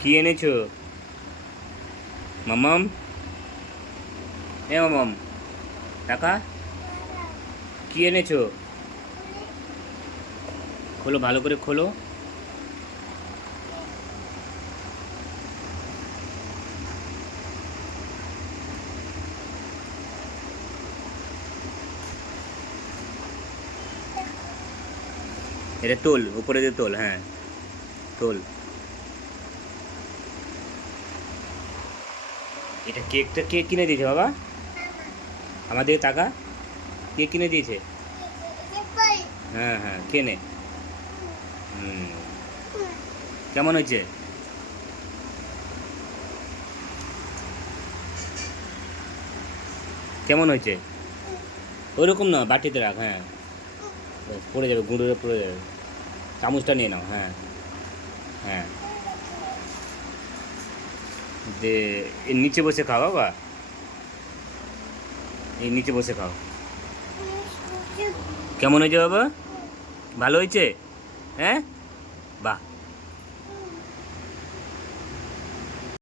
কি এনেছো মামাম? এ মামাম, টাকা কি এনেছো? খোলো, ভালো করে খোলো। এটা তোল, উপরে দিয়ে তোল, হ্যাঁ তোল। এটা কেকটা কে কিনে দিয়েছে বাবা? আমার দিকে টাকা, কে কিনে দিয়েছে? হ্যাঁ হ্যাঁ, কেনে। হুম, কেমন হয়েছে? কেমন হয়েছে? ওইরকম না, বাটিতে রাখ, হ্যাঁ। ব্যাস, পড়ে যাবে, গুঁড়োরে পড়ে যাবে। চামচটা নিয়ে নাও, হ্যাঁ। হ্যাঁ, যে এর নিচে বসে খাও বাবা, এই নিচে বসে খাও। কেমন হয়েছে বাবা? ভালো হয়েছে? হ্যাঁ, বাহ।